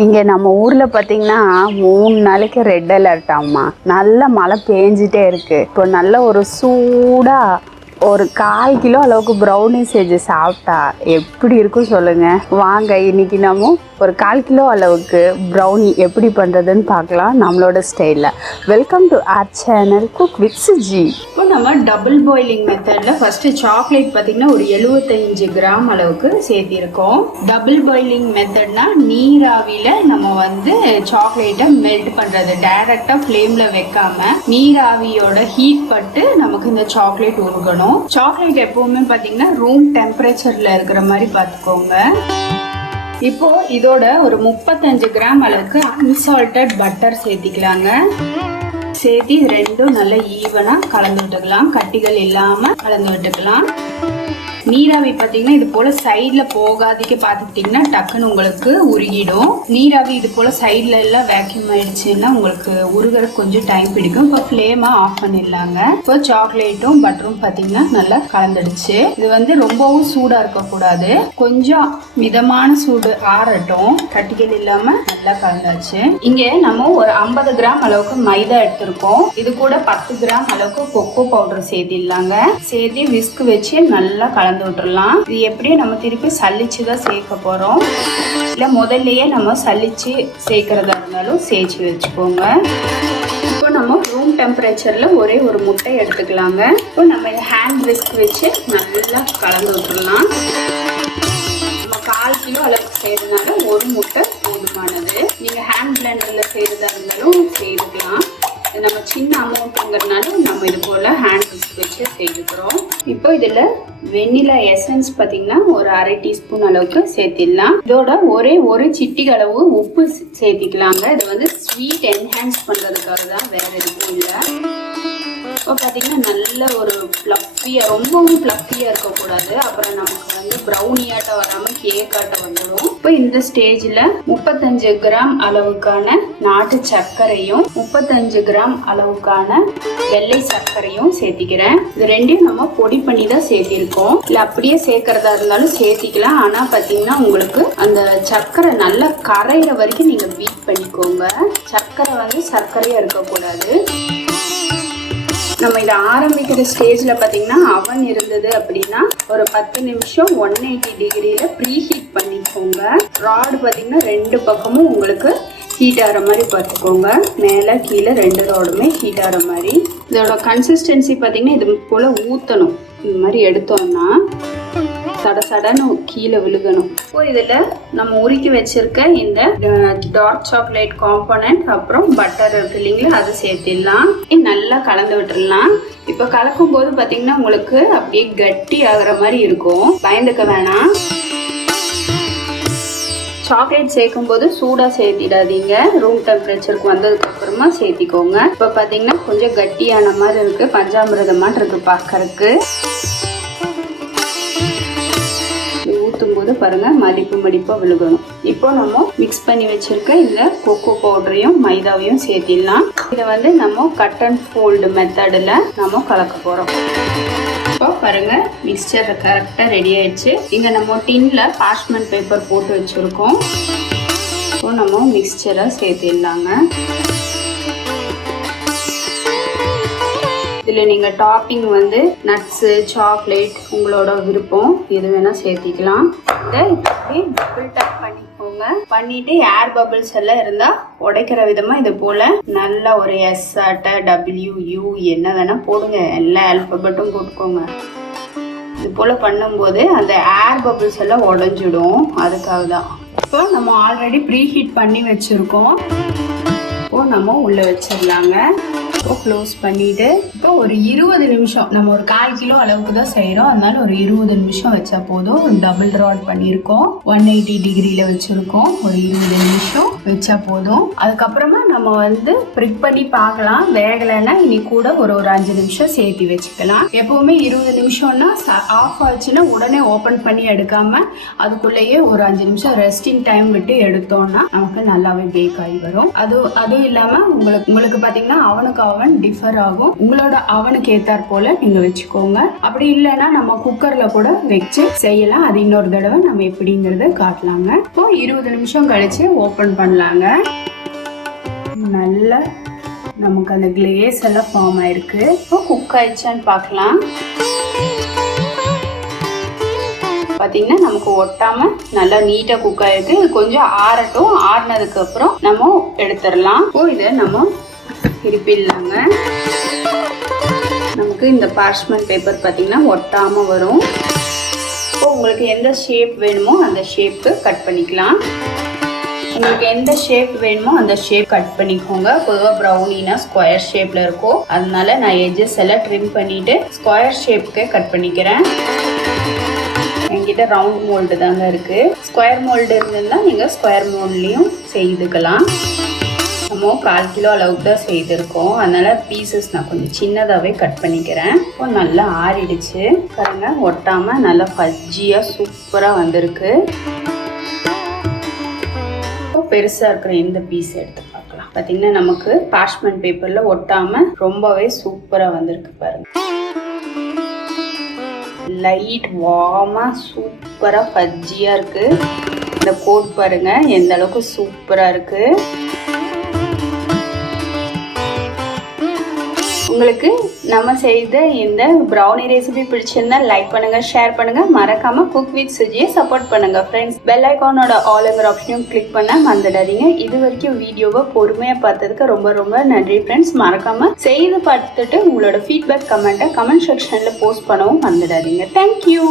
இங்கே நம்ம ஊரில் பார்த்தீங்கன்னா 3 நாளைக்கு ரெட் அலர்ட் ஆகுமா. நல்ல மழை பேஞ்சிட்டே இருக்குது. இப்போ நல்ல ஒரு சூடாக ஒரு 1/4 கிலோ அளவுக்கு ப்ரௌனி செஞ்சு சாப்பிட்டா எப்படி இருக்கும் சொல்லுங்கள். வாங்க இன்னைக்கு நம்ம ஒரு 1/4 கிலோ அளவுக்கு ப்ரௌனி எப்படி பண்ணுறதுன்னு பார்க்கலாம் நம்மளோட ஸ்டைலில். Welcome to R channel cook with Suji. இப்போ நம்ம டபுள் பாயிலிங் மெத்தடில் ஃபஸ்ட்டு சாக்லேட் பார்த்திங்கன்னா ஒரு 75 கிராம் அளவுக்கு சேர்த்திருக்கோம். டபுள் பாயிலிங் மெத்தட்னா நீராவியில் நம்ம வந்து சாக்லேட்டை மெல்ட் பண்ணுறது, டைரெக்டாக ஃப்ளேமில் வைக்காம நீராவியோட ஹீட் பட்டு நமக்கு இந்த சாக்லேட் உருகணும். சாக்லேட் எப்பவுமே பார்த்தீங்கன்னா ரூம் டெம்பரேச்சரில் இருக்கிற மாதிரி பார்த்துக்கோங்க. இப்போ இதோட ஒரு 35 கிராம் அளவுக்கு அன்சால்டட் பட்டர் சேர்த்திக்கலாங்க. சேர்த்து ரெண்டும் நல்லா ஈவனாக கலந்து விட்டுக்கலாம், கட்டிகள் இல்லாமல் கலந்து விட்டுக்கலாம். நீராவி பார்த்தீங்கன்னா இது போல் சைடில் போகாதிக்க பார்த்துக்கிட்டிங்கன்னா டக்குன்னு உங்களுக்கு உருகிடும். நீராவி இது போல் சைடில் எல்லாம் வேக்யூம் ஆயிடுச்சுன்னா உங்களுக்கு உருகிறதுக்கு கொஞ்சம் டைம் பிடிக்கும். இப்போ ஃப்ளேமை ஆஃப் பண்ணிடலாங்க. இப்போ சாக்லேட்டும் பட்டரும் பார்த்தீங்கன்னா நல்லா கலந்துடுச்சு. இது வந்து ரொம்பவும் சூடாக இருக்கக்கூடாது, கொஞ்சம் மிதமான சூடு ஆறட்டும். கட்டிகள் இல்லாமல் நல்லா கலந்தாச்சு. இங்கே நம்ம ஒரு 50 கிராம் அளவுக்கு மைதா எடுத்திருக்கோம். இது கூட 10 கிராம் அளவுக்கு கொக்கோ பவுடர் சேர்த்திடலாங்க. சேர்த்து விஸ்க் வச்சு நல்லா கலந்து விட்டுறலாம். இது எப்படியும் நம்ம திருப்பி சல்லிச்சு தான் சேர்க்க போறோம். இல்ல முதல்லயே நம்ம சல்லிச்சு சேர்க்கறதா இருந்தாலும் சேர்த்து வச்சுக்கோங்க. இப்போ நம்ம ரூம் டெம்பரேச்சர்ல ஒரே ஒரு முட்டை எடுத்துக்கலாங்க. இப்போ நம்ம ஹேண்ட் விஸ்க் வச்சு நல்லா கலந்து விட்டுறலாம். நம்ம 1/4 கிலோ அளவுக்கு செய்யறதுனால ஒரு முட்டை போதுமானது. நீங்க ஹேண்ட் பிளெண்டர்ல செய்யறதா இருந்தாலும் செய்துக்கலாம். நம்ம சின்ன அமௌண்ட்டுங்கிறதுனால நம்ம இது போல் ஹேண்ட் விஸ்க் வச்சு செய்துக்கிறோம். இப்போ இதில் வெண்ணிலா எசன்ஸ் பார்த்தீங்கன்னா ஒரு 1/2 டீஸ்பூன் அளவுக்கு சேர்த்திடலாம். இதோட ஒரு சிட்டிகை அளவு உப்பு சேர்த்திக்கலாங்க. இது வந்து ஸ்வீட் என்ஹான்ஸ் பண்ணுறதுக்காக தான், வேற எதுவும் இல்லை. இப்போ பார்த்தீங்கன்னா நல்ல ஒரு ஃப்ளஃபியாக, ரொம்பவும் ஃப்ளஃபியாக இருக்கக்கூடாது, அப்புறம் நமக்கு வந்து ப்ரௌனியாட்டம் வராமல் கேக்காட்டம் வந்துடும். இப்போ இந்த ஸ்டேஜில் 35 கிராம் அளவுக்கான நாட்டு சர்க்கரையும் 35 கிராம் அளவுக்கான வெள்ளை சர்க்கரையும் சேர்த்திக்கிறேன். இது ரெண்டையும் நம்ம பொடி பண்ணி தான் சேர்த்திருக்கோம். இல்லை அப்படியே சேர்க்கறதா இருந்தாலும் சேர்த்திக்கலாம். ஆனால் பார்த்தீங்கன்னா உங்களுக்கு அந்த சர்க்கரை நல்லா கரையிற வரைக்கும் நீங்கள் பீட் பண்ணிக்கோங்க. சர்க்கரை வந்து சர்க்கரையாக இருக்கக்கூடாது. நம்ம இதை ஆரம்பிக்கிற ஸ்டேஜில் பார்த்தீங்கன்னா அவன் இருந்தது அப்படின்னா ஒரு 10 நிமிஷம் 180 டிகிரியில் ப்ரீ ஹீட் பண்ணிக்கோங்க. ராடு பார்த்தீங்கன்னா 2 பக்கமும் உங்களுக்கு ஹீட் ஆகிற மாதிரி பார்த்துக்கோங்க. மேலே கீழே 2 ராடுமே ஹீட் ஆகிற மாதிரி. இதோட கன்சிஸ்டன்சி பார்த்தீங்கன்னா இது போல் ஊற்றணும். இந்த மாதிரி எடுத்தோம்னா சடசடன்னு கீழே விழுகணும். இப்போ இதில் நம்ம உருக்கி வச்சிருக்க இந்த டார்க் சாக்லேட் காம்பனண்ட் அப்புறம் பட்டர் இருக்கு இல்லைங்களா, அதை சேர்த்திடலாம். நல்லா கலந்து விட்டுடலாம். இப்போ கலக்கும் போது பார்த்தீங்கன்னா உங்களுக்கு அப்படியே கட்டி ஆகிற மாதிரி இருக்கும், பயந்துக்க வேணாம். சாக்லேட் சேர்க்கும் போது சூடாக சேர்த்திடாதீங்க, ரூம் டெம்பரேச்சருக்கு வந்ததுக்கு அப்புறமா சேர்த்திக்கோங்க. இப்போ பார்த்தீங்கன்னா கொஞ்சம் கட்டியான மாதிரி இருக்கு, பஞ்சாமிரதமாக இருக்கு பார்க்கறதுக்கு. ஊற்றும் போது பாருங்க மடிப்பாக விழுகணும். இப்போ நம்ம மிக்ஸ் பண்ணி வச்சிருக்க இந்த கொக்கோ பவுடரையும் மைதாவையும் சேர்த்திடலாம். இதை வந்து நம்ம கட் அண்ட் ஃபோல்டு மெத்தடில் நம்ம கலக்க போகிறோம். இப்போ பாருங்க மிக்சர் கரெக்டாக ரெடி ஆயிடுச்சு. இங்கே நம்ம டின்ல பார்ச்மெண்ட் பேப்பர் போட்டு வச்சுருக்கோம். இப்போ நம்ம மிக்சரை சேர்த்திடலாங்க. இதில் நீங்கள் டாப்பிங் வந்து நட்ஸு, சாக்லேட் உங்களோட விருப்பம் எது வேணால் சேர்த்திக்கலாம். இதை இப்படி டபுள் டப் பண்ணிக்கோங்க. பண்ணிட்டு ஏர் பபிள்ஸ் எல்லாம் இருந்தால் உடைக்கிற விதமாக இது போல் நல்லா ஒரு எஸ் ஆட்ட WU என்ன வேணால் போடுங்க, எல்லா ஆல்பபெட்டும் போட்டுக்கோங்க. இது போல் பண்ணும்போது அந்த ஏர் பபிள்ஸ் எல்லாம் உடஞ்சிடும், அதுக்காக தான். இப்போ நம்ம ஆல்ரெடி ப்ரீ ஹீட் பண்ணி வச்சுருக்கோம். இப்போ நம்ம உள்ளே வச்சிடலாங்க. இப்போ க்ளோஸ் பண்ணிவிட்டு இப்போ ஒரு 20 நிமிஷம், நம்ம ஒரு 1/4 கிலோ அளவுக்கு தான் செய்கிறோம், அதனால ஒரு 20 நிமிஷம் வச்சா போதும். டபுள் ராட் பண்ணியிருக்கோம், 180 டிகிரியில் வச்சுருக்கோம். ஒரு 20 நிமிஷம் வச்சா போதும். அதுக்கப்புறமா நம்ம வந்து ப்ரிக் பண்ணி பார்க்கலாம். வேகலைன்னா இனி கூட ஒரு 5 நிமிஷம் சேர்த்து வச்சுக்கலாம். எப்போவுமே 20 நிமிஷம்னா ஆஃப் ஆச்சுன்னா உடனே ஓப்பன் பண்ணி எடுக்காமல் அதுக்குள்ளேயே ஒரு 5 நிமிஷம் ரெஸ்டிங் டைம் விட்டு எடுத்தோம்னா நமக்கு நல்லாவே பேக் ஆகி வரும். அதுவும் இல்லாமல் உங்களுக்கு பார்த்தீங்கன்னா அவனுக்கு அவன் டிஃபர் ஆகும். உங்களோட அவனுக்கு ஏத்தாற் போல நீங்க வச்சுக்கோங்க. அப்படி இல்லைன்னா நம்ம குக்கர்ல கூட வச்சு செய்யலாம். அது இன்னொரு தடவை நம்ம எப்படிங்கறத காட்டலாங்க. இப்போ 20 நிமிஷம் கழிச்சு ஓபன் பண்ணலாங்க. நல்லா நமக்கு அந்த கிளேஸ் எல்லாம் ஃபார்ம் ஆயிருக்கு. இப்போ குக் ஆயிடுச்சான்னு பார்க்கலாம். பார்த்தீங்கன்னா நமக்கு ஒட்டாம நல்லா நீட்டா குக் ஆயிருக்கு. இது கொஞ்சம் ஆறட்டும். ஆறுனதுக்கு அப்புறம் நம்ம எடுத்துடலாம். இப்போ இதை நம்ம திருப்பிடலாங்க. நமக்கு இந்த பார்ச்மெண்ட் பேப்பர் பார்த்தீங்கன்னா ஒட்டாம வரும். இப்போ உங்களுக்கு எந்த ஷேப் வேணுமோ அந்த ஷேப்பு கட் பண்ணிக்கலாம். உங்களுக்கு எந்த ஷேப் வேணுமோ அந்த ஷேப் கட் பண்ணிக்கோங்க. பொதுவாக ப்ரௌனினா ஸ்கொயர் ஷேப்ல இருக்கும். அதனால நான் எட்ஜஸ் எல்லாம் ட்ரிம் பண்ணிட்டு ஸ்கொயர் ஷேப்புக்கு கட் பண்ணிக்கிறேன். என்கிட்ட ரவுண்ட் மோல்டு தாங்க இருக்கு. ஸ்கொயர் மோல்டு இருந்ததுன்னா நீங்க ஸ்கொயர் மோல்ட்லயும் செய்துக்கலாம். நம்ம 1/4 கிலோ அளவுக்கு தான் செய்திருக்கோம். அதனால பீசஸ் நான் கொஞ்சம் சின்னதாகவே கட் பண்ணிக்கிறேன். இப்போ நல்லா ஆறிடுச்சு பாருங்க. ஒட்டாம நல்லா பஜ்ஜியா சூப்பரா வந்திருக்கு. பெருசா இருக்கிற இந்த பீஸ் எடுத்து பார்க்கலாம். பாத்தீங்கன்னா நமக்கு பார்ச்மெண்ட் பேப்பர்ல ஒட்டாம ரொம்பவே சூப்பரா வந்திருக்கு பாருங்க. லைட் வார்மா சூப்பரா பஜ்ஜியா இருக்கு. இந்த கோட் பாருங்க எந்த அளவுக்கு சூப்பரா இருக்கு. உங்களுக்கு நம்ம செய்த இந்த ப்ரௌனி ரெசிபி பிடிச்சிருந்தா லைக் பண்ணுங்க, ஷேர் பண்ணுங்க, மறக்காம குக் வித் சுஜியை சப்போர்ட் பண்ணுங்க ஃப்ரெண்ட்ஸ். பெல் ஐகானோட ஆல்ங்கிற ஆப்ஷனையும் கிளிக் பண்ண மறந்துடாதீங்க. இது வரைக்கும் வீடியோவை பொறுமையா பார்த்ததுக்கு ரொம்ப ரொம்ப நன்றி ஃப்ரெண்ட்ஸ். மறக்காம செய்து பார்த்துட்டு உங்களோட ஃபீட்பேக் கமெண்ட் செக்ஷன்ல போஸ்ட் பண்ணவும் மறந்துடாதீங்க. தேங்க்யூ.